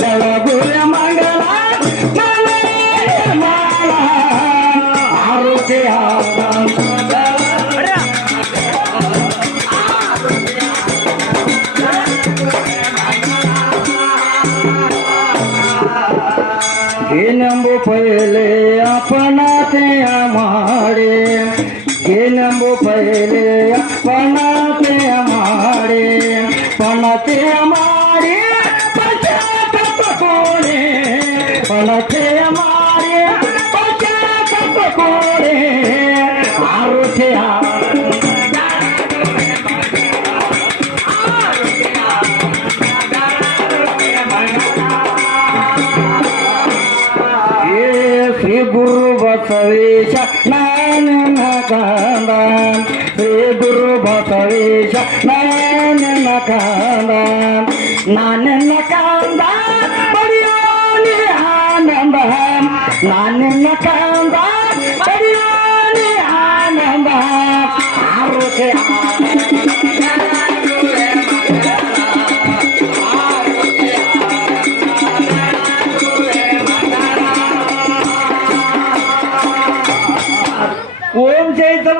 ಬೆಳಗುರೆ ಮಂಗಲ ಮನೆಯ ಮಾಲ ಆರೋಗ್ಯ ಏನಂಬು ಪೈಲೆ ಅಪನ ತೆಯ ಮಾಡಿ ಏನಂಬು ಪೈಲೆ ಅಪನ ತೆಯ ಮಾಡಿ ಪಣತೆಯ ಮಾಡಿ ಏ ಶ್ರೀ ಗುರು ಬಸವೇಶ ನಾನ ಕಾಂದ ಶ್ರೀ ಗುರು ಬಸವೇಶ ನಾನ ಕಾಂದ ನಾನೆನ್ನ ಕಾಂದ ಪಡೆಯೋನಿ ಆನಂದ ನಾನೆನ್ನ ಕಾಂದ ఓం చైతన్య